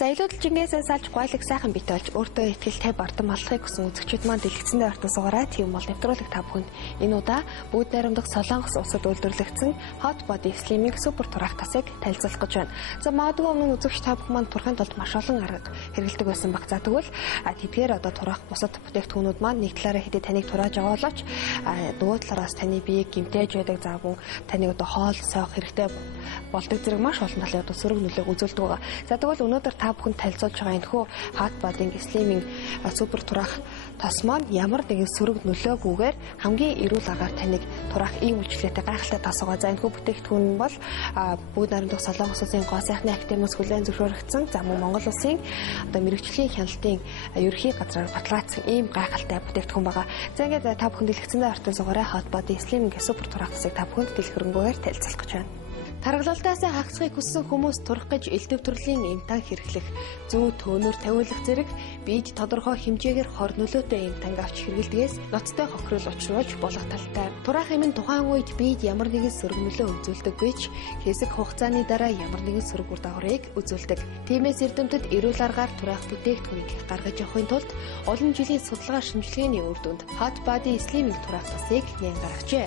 За илүүдэл жингээс салж гойлог сайхан бит болж өөртөө ихтэй бардам болохыг хүсэн үзэгчид маань дэлгэцэндээ ортон сугаарай. Тийм бол нэвтрүүлэг та бүхэнд энэ удаа бүгд найрамдах Солонгос улсад үйлдвэрлэгдсэн hot body slimming супер турах тасыг танилцуулах гэж байна. За магадгүй өмнө үзэгч та бүхэн маань турахын тулд маш олон арга хэрэглэдэг байсан баг. За тэгвэл тэдгээр одоо турах бусад бүтээгдэхүүнүүд маань нэг талаараа хэдий таныг турааж байгаа боловч нөгөө талаараас таны биеийг гэмтээж байдаг заавал таны одоо хоол сойх хэрэгтэй болдог зэрэг маш олон талын одоо сөрөг нөлөөг үзүүлдэг байгаа. За тэгвэл өнөөдөр та бүхэнд танилцуулж байгаа энэ хүү hot body slimming супер турах тас маань ямар нэгэн сөрөг нөлөөгүйгээр хамгийн эрүүл аргаар таныг турах ийм үйлчлэгтэй гайхалтай тас байгаа. За энэ хүү бүтээгдэхүүн нь бол бүгд найрамдах Солонгос улсын гоо сайхны академиас хүлээн зөвшөөрөгдсөн. За мөн Монгол улсын одоо мэрэгжлийн хяналтын ерөнхий газраар баталгаажсан ийм гайхалтай бүтээгдэхүүн байгаа. За ингээд та бүхэн дэлгэцэндээ ортон сугаарай hot body slimming супер турах тасыг та бүхэнд дэлгэрэнгээр танилцуулах гэж байна. Таргалалтаас хагасхыг хүссэн хүмүүс турах гэж элдв төрлийн эмтан хэрэглэх, зүү төөнөр тавиулах зэрэг биед тодорхой хэмжээгээр хор нөлөөтэй эмтанг авч хэрэглэдгээс ноцтой хохирол учруулж болох талтай. Турах юм нь тухайн үед биед ямар нэгэн сөрөг нөлөө үзүүлдэг гэж хэсэг хугацааны дараа ямар нэгэн сөрөг үр дагаврыг үзүүлдэг. Тиймээс эрдэмтэд эрүүл аргаар турах бүтээгдэхүүнийг гаргаж явахын тулд олон жилийн судалгаа шинжилгээний үр дүнд hot body slimming турах тасыг нээн гаргажээ.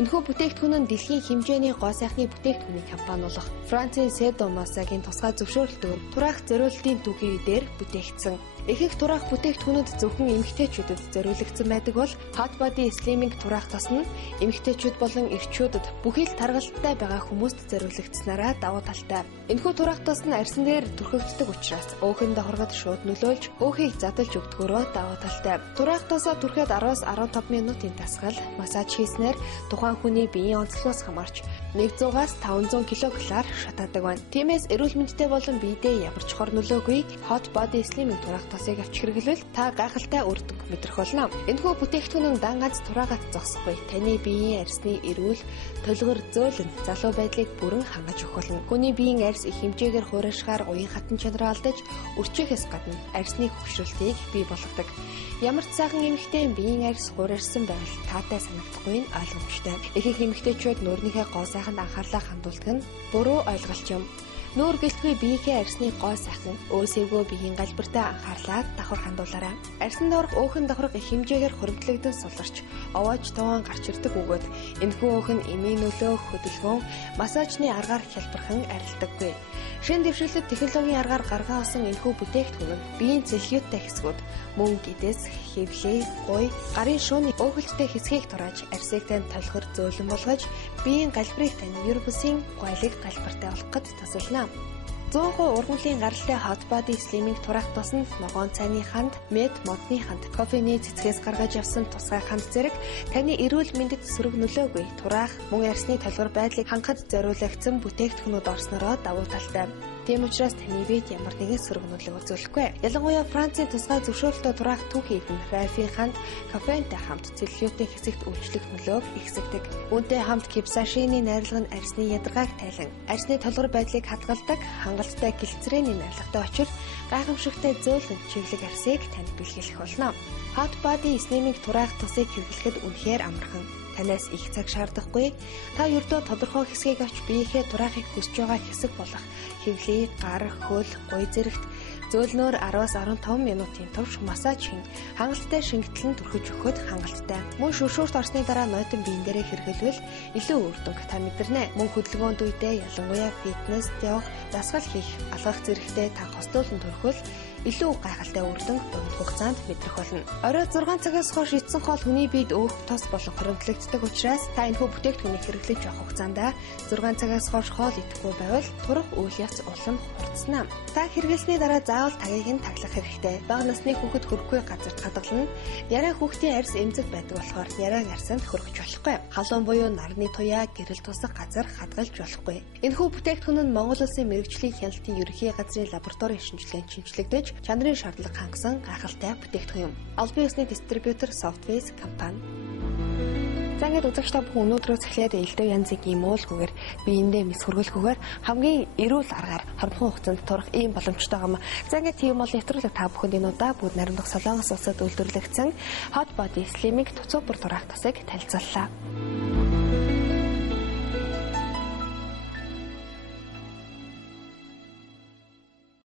Энэхүү бүтээгдэхүүн нь дэлхийн хэмжээний гоо сайхны бүтээгдэхүүний компани болох Францын Седомасагийн тусгай зөвшөөрлөөр турах зориултын түүхий дээр бүтээгдсэн. Ихэнх турах бүтээгдэхүүнүүд зөвхөн эмэгтэйчүүдэд зориулагдсан байдаг бол hot body slimming турах тас нь эмэгтэйчүүд болон эрчүүдэд бүхий л таргалттай байгаа хүмүүст зориулагдсанараа давуу талтай. Энэхүү турах тас нь арьсан дээр түрхэгддэг учраас өөхөн давхаргад шууд нөлөөлж өөхийг задалж өгдгөөрөө давуу талтай. Турах тасаа түрхэд 10-15 минутын дасгал массаж хийснээр тухайн хүний биеийн онцлогоос хамаарч 100-аас 500 ккал шатаадаг байна. Тиймээс эрүүл мэндтэй болон биедээ ямар ч хор нөлөөгүй hot body slimming турах тасыг авч хэрэглэвэл та гайхалтай үр дүн мэдрэх болно. Энэхүү бүтээгдэхүүн нь дан ганц тураагаад зогсохгүй. Таны биеийн арьсны эрүүл, төлгөр, зөөлөн, залуу байдлыг бүрэн хангаж өгөх болно. Хүний биеийн арьс их хэмжээгээр хуурайшгаар уян хатан чанараа алдаж өрчөөхөөс гадна арьсны хөвшрөлтийг бий болгодог. Ямар ч сайхан эмэгтэй биеийн арьс хуурайшсан байвал таатай санагдахгүй нь ойлгомжтой. Ихэнх эмэгтэйчүүд нүүрнийхээ гоо сайханд анхаарлаа хандуулдаг нь буруу ойлголт юм. Нүүр гэлтгүй биеийнхээ арьсны гоо сайхан өөсөөгөө биеийн галбиртаа анхаарлаа давхар хандуулаарай. Арьсан доорх өөхөн давхарга их хэмжээгээр хуримтлагдсан суларч овоож тоон гарч ирдэг бөгөөд энэхүү өөхөн эмийн нөлөө хөдөлгөөн массажны аргаар хялбархан арилдаггүй. Шин дэвшилтэд технологийн аргаар гаргаа авсан энэхүү бүтээгдэхүүн нь биеийн целлюлиттэй хэсгүүд мөн гэдэс, хэвлээ, гуй, гарын шууны өөхөлттэй хэсгийг турааж арьсыг тань толгор зөөлөн болгож биеийн галбирыг тань ер бусын гойлыг галбиртай болгоход тусална. 100% ургамлын гаралтай hot body slimming турах тус нь ногоон цайны ханд, мед модны ханд, кофений цэцгээс гаргаж авсан тусгай ханд зэрэг таны эрүүл мэндэд сөрөг нөлөөгүй турах мөн арьсны толгор байдлыг хангахад зориулагдсан бүтээгдэхүүнүүд орснороо давуу талтай. Тийм учраас таны биед ямар нэгэн сөрөг нөлөө үзүүлэхгүй. Ялангуяа Францын тусгай зөвшөөрөлтөд турах түүхийд нь рафийн ханд, кофентэй хамт целлюлитийн хэсэгт үйлчлэх нөлөөг ихсэгдэг. Үүнтэй хамт кипсашины найрлагын арьсны ядаргааг тайлан, арьсны толгор байдлыг хадгалдаг, хангалттай гэлцрээний найрлагатай очир гайхамшигтай зөөлөн чиглэг арьсыг танд бэлгэлэх болно. Hot body slimming турах тусыг хэрэглэхэд үнэхээр амархан. Танаас их цаг шаардахгүй. Та ердөө тодорхой хэсгийг авч биеийнхээ тураахыг хүсэж байгаа хэсэг болох хэвлээ, гар, хөл, гуй зэрэгт зөөлнөөр 10-15 минутын турш массаж хийн. Хангалттай шингэтлэн түрхэж өгөхөд хангалттай. Мөн шүршүүрт орсны дараа нойтон биен дээрээ хэрэглэвэл илүү үр дүнг та мэдэрнэ. Мөн хөдөлгөөнд үедээ ялангуяа фитнес явах, дасгал хийх, алхах зэрэгтэй та хостуулан түрхвэл илүү гайхалтай үр дүнг дунд хугацаанд мэдрэх болно. Орой 6 цагаас хойш эцсэн хоол хүний биед өөх тос болон хоримтлагддаг учраас та энэхүү бүтээгдэхүүнийг хэрэглэж явах хугацаанд 6 цагаас хойш хоол идэхгүй байвал турах үйл явц улам хурцснаа. Та хэрэглэсний дараа заавал тагийг нь таглах хэрэгтэй. Бага насны хүүхэд хөрөхгүй газарт хадгална. Яриа хүүхдийн арьс эмзэг байдаг болохоор яриаг арьсанд хөргөж болохгүй. Халуун буюу нарны туяа гэрэл тусах газар хадгалж болохгүй. Энэхүү бүтээгдэхүүн нь Монгол улсын мэрэгжлийн хяналтын ерөнхий газрын лабораторийн шинжилгээнд шинжилэгдэж чанарын шаардлага хангасан гайхалтай бүтээгдэхүүн юм. Албан ёсны дистрибьютор Softways компани. За ингээд үзэгч та бүхэн өнөөдрөөс эхлээд элдв янзын ийм уулгүйгээр биеиндээ мэс хөргөлгүйгээр хамгийн эрүүл аргаар хорхон хугацаанд турах ийм боломжтой юм. За ингээд тийм бол нэвтрүүлэг та бүхэнд энэ удаа бүгд наримдах Солонгос улсад үйлдвэрлэгдсэн Hot Body Slimming төцөө бүр тураах тусыг танилцууллаа.